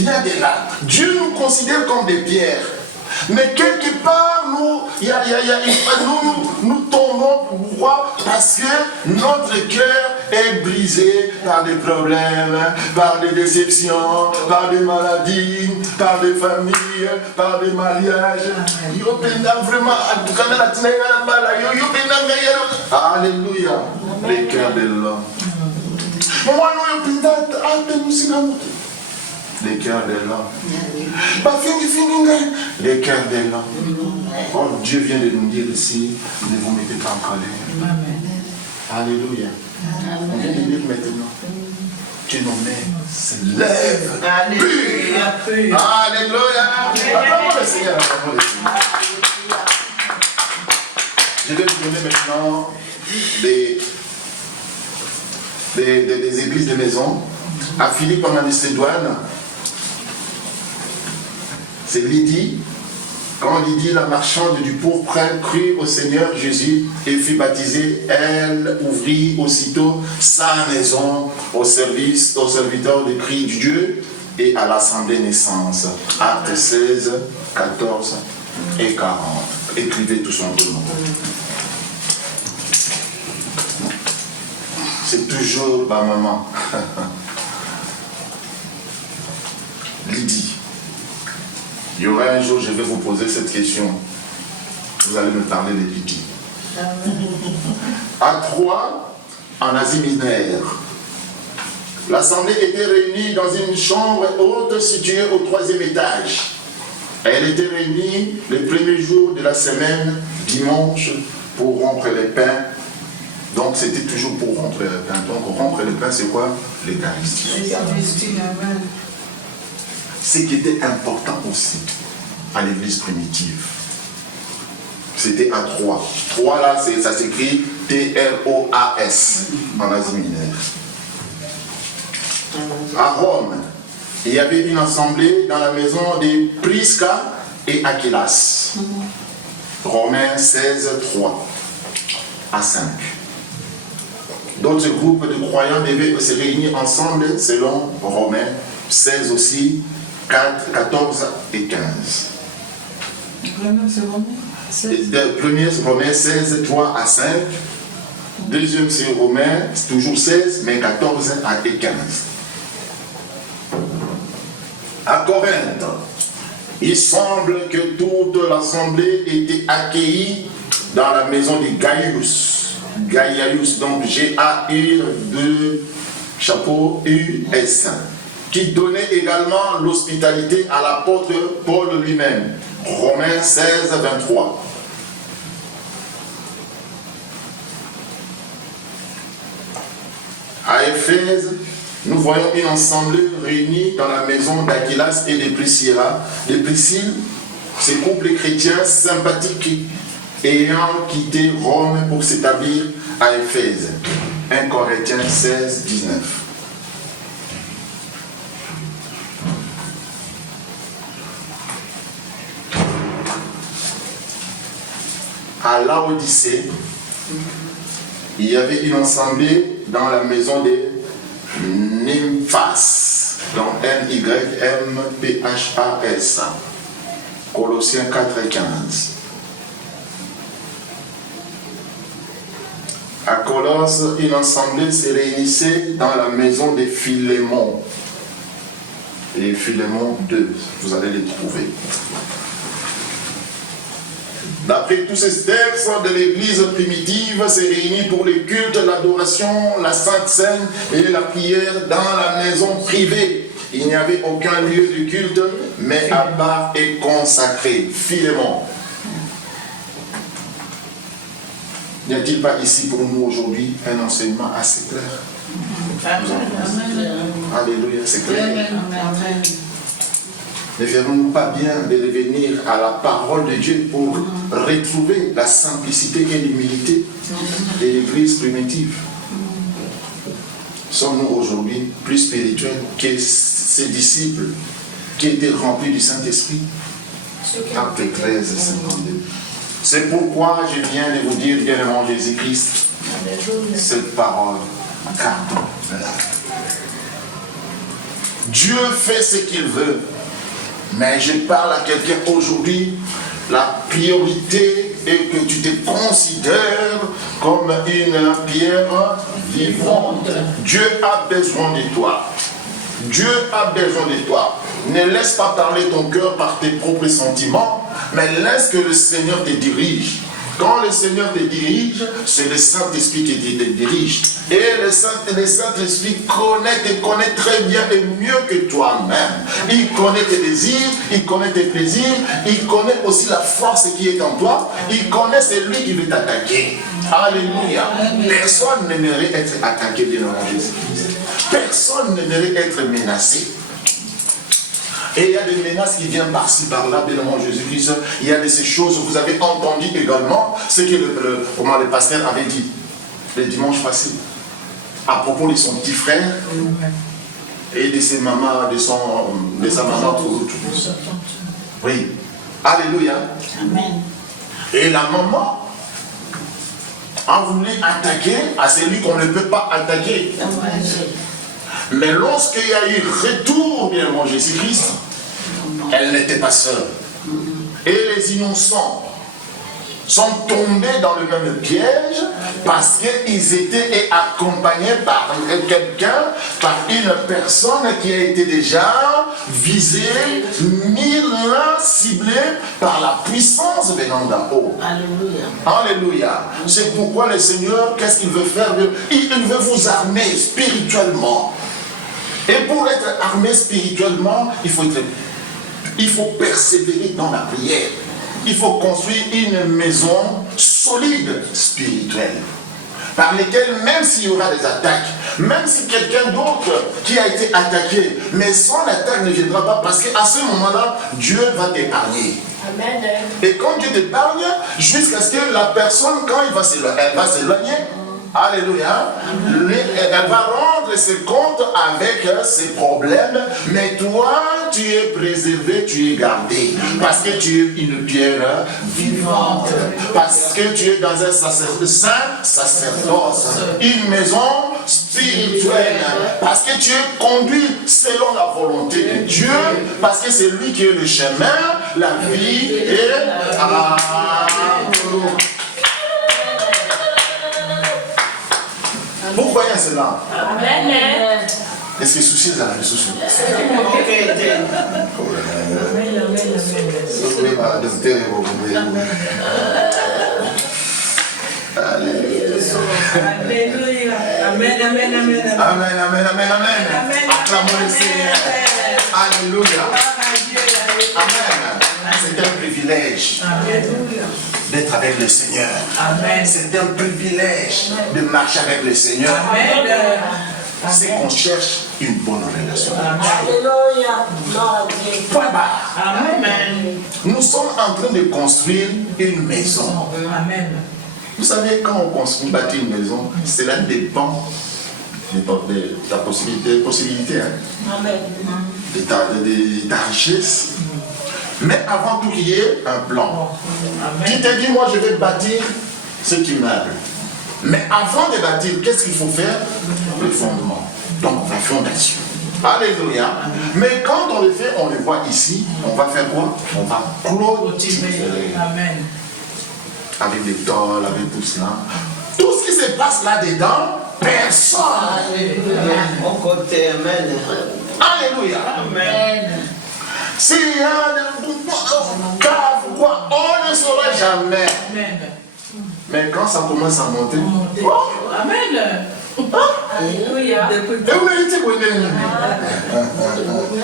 Il y a des lacs. Dieu nous considère comme des pierres. Mais quelque part, nous tombons. Pourquoi? Parce que notre cœur est brisé par des problèmes, par des déceptions, par des maladies, par des familles, par des mariages. Vraiment, alléluia, les cœurs de l'homme. Les cœurs de l'homme. Les cœurs de l'homme. Oh, Dieu vient de nous dire ici, ne vous mettez pas en colère. Alléluia. On vient de dire maintenant que nos mains se lèvent. Alléluia. Alléluia. Acclamons le Seigneur. Je vais vous donner maintenant des églises de maison. À Philippe, en Macédoine, c'est Lydie. Quand Lydie, la marchande du pourpre, crut au Seigneur Jésus et fut baptisée, elle ouvrit aussitôt sa maison au serviteur de Christ Dieu et à l'assemblée naissance. Actes 16, 14 et 40. Écrivez tout simplement. C'est toujours ma maman. Lydie. Il y aura un jour, je vais vous poser cette question. Vous allez me parler de Lydie. À Troyes, en Asie mineure, l'assemblée était réunie dans une chambre haute située au 3e étage. Elle était réunie le premier jour de la semaine, dimanche, pour rompre les pains. Donc c'était toujours pour rompre les pains. Donc rompre les pains, c'est quoi? L'Eucharistie. Ce qui était important aussi à l'église primitive, c'était à Troyes. Troyes là, ça s'écrit T-R-O-A-S en Asie mineure. À Rome, il y avait une assemblée dans la maison de Prisca et Aquilas. Romains 16, 3 à 5. D'autres groupes de croyants devaient se réunir ensemble selon Romains 16 aussi, 4, 14 et 15. Le premier, c'est Romains 16, 3 à 5. Deuxième, c'est Romains, c'est toujours 16, mais 14 et 15. À Corinthe, il semble que toute l'assemblée était accueillie dans la maison de Gaius. Gaius, donc G-A-U-2 chapeau U-S. Qui donnait également l'hospitalité à l'apôtre Paul lui-même. Romains 16, 23. À Éphèse, nous voyons une assemblée réunie dans la maison d'Aquilas et de Priscilla. De Priscille, ces couples chrétiens sympathiques ayant quitté Rome pour s'établir à Éphèse. 1 Corinthiens 16, 19. À Laodicée, il y avait une assemblée dans la maison de Nymphas, donc N-Y-M-P-H-A-S, Colossiens 4 et 15. À Colosse, une assemblée se réunissait dans la maison de Philémon. Et Philémon 2, vous allez les trouver. D'après tous ces textes de l'église primitive, s'est réunie pour le culte, l'adoration, la sainte scène et la prière dans la maison privée. Il n'y avait aucun lieu de culte, mais à part et consacré. Philémon. N'y a-t-il pas ici pour nous aujourd'hui un enseignement assez clair? Alléluia, c'est clair. Ne verrons-nous pas bien de revenir à la parole de Dieu pour retrouver la simplicité et l'humilité de l'église primitive? Sommes-nous aujourd'hui plus spirituels que ces disciples qui étaient remplis du Saint-Esprit? Acte 13, 52. C'est pourquoi je viens de vous dire, bien-aimé Jésus-Christ, cette parole. Dieu fait ce qu'il veut. Mais je parle à quelqu'un aujourd'hui, la priorité est que tu te considères comme une pierre vivante. Dieu a besoin de toi. Dieu a besoin de toi. Ne laisse pas parler ton cœur par tes propres sentiments, mais laisse que le Seigneur te dirige. Quand le Seigneur te dirige, c'est le Saint-Esprit qui te dirige. Et le Saint-Esprit te connaît très bien et mieux que toi-même. Il connaît tes désirs, il connaît tes plaisirs, il connaît aussi la force qui est en toi. Il connaît celui qui veut t'attaquer. Alléluia. Personne n'aimerait être attaqué devant Jésus-Christ. Personne n'aimerait être menacé. Et il y a des menaces qui viennent par-ci, par-là, bien devant Jésus-Christ. Il y a de ces choses, vous avez entendu également ce que le pasteur avait dit le dimanche passé, à propos de son petit frère et de ses mamans, de sa maman. Oui. Alléluia. Amen. Et la maman a voulu attaquer à celui qu'on ne peut pas attaquer. Mais lorsqu'il y a eu retour, bien mon Jésus-Christ, elle n'était pas seule. Et les innocents sont tombés dans le même piège parce qu'ils étaient accompagnés par quelqu'un, par une personne qui a été déjà visée, mise là, ciblée par la puissance venant d'en haut. Alléluia. Alléluia. C'est pourquoi le Seigneur, qu'est-ce qu'il veut faire? Il veut vous armer spirituellement. Et pour être armé spirituellement, il faut persévérer dans la prière. Il faut construire une maison solide spirituelle, par lesquelles, même s'il y aura des attaques, même si quelqu'un d'autre qui a été attaqué, mais son attaque ne viendra pas, parce qu'à ce moment-là, Dieu va t'épargner. Amen. Et quand Dieu t'épargne, jusqu'à ce que la personne, quand elle va s'éloigner, alléluia, elle va rendre ses comptes avec ses problèmes, mais toi, tu es préservé, tu es gardé, parce que tu es une pierre vivante, parce que tu es dans un sacerdoce, une maison spirituelle, parce que tu es conduit selon la volonté de Dieu, parce que c'est lui qui est le chemin, la vie et vous croyez à cela? Amen. Est-ce que souci là, le souci? Alléluia. Amen, amen, amen. Amen, amen, amen, amen. Acclamons le Seigneur. Alléluia. Amen. C'est un privilège d'être avec le Seigneur. Amen. C'est un privilège de marcher avec le Seigneur. Amen. C'est qu'on cherche une bonne relation. Alléluia. Point barre. Amen. Nous sommes en train de construire une maison. Amen. Vous savez, quand on construit, bâtit une maison, cela dépend de ta possibilité, hein, Amen. de ta richesse. Mais avant tout, il y ait un plan. Qui te dit, moi je vais bâtir cet immeuble. Mais avant de bâtir, qu'est-ce qu'il faut faire? Le fondement. Donc la fondation. Alléluia. Mais quand on le fait, on le voit ici, on va faire quoi? On va clôturer. Amen. Avec des tôles, avec tout cela. Tout ce qui se passe là-dedans, personne. Mon côté, amen. Alléluia. Amen. S'il y a des caves ou quoi, on ne saura jamais. Amen. Mais quand ça commence à monter, oh, Amen. Alléluia. et vous méritez qu'on ait.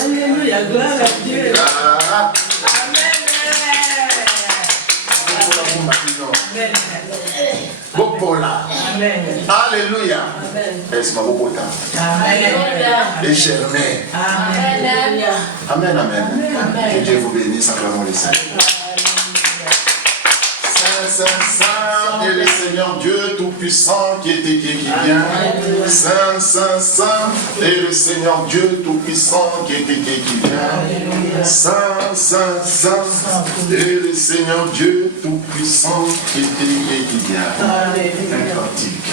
Alléluia. Gloire à Dieu. Ah, Amen. Amen. Bopola. Amen. Alléluia. Est-ce que vous pouvez Amen. et germer. Amen. Amen, amen. Que Dieu vous bénisse, acclamons le Seigneur. Saint, Saint, et le Seigneur Dieu Tout-Puissant qui était qui vient. Saint, Saint, Saint, et le Seigneur Dieu Tout-Puissant qui était qui vient. Saint, Saint, Saint, et le Seigneur Dieu Tout-Puissant qui était qui vient. Un cantique.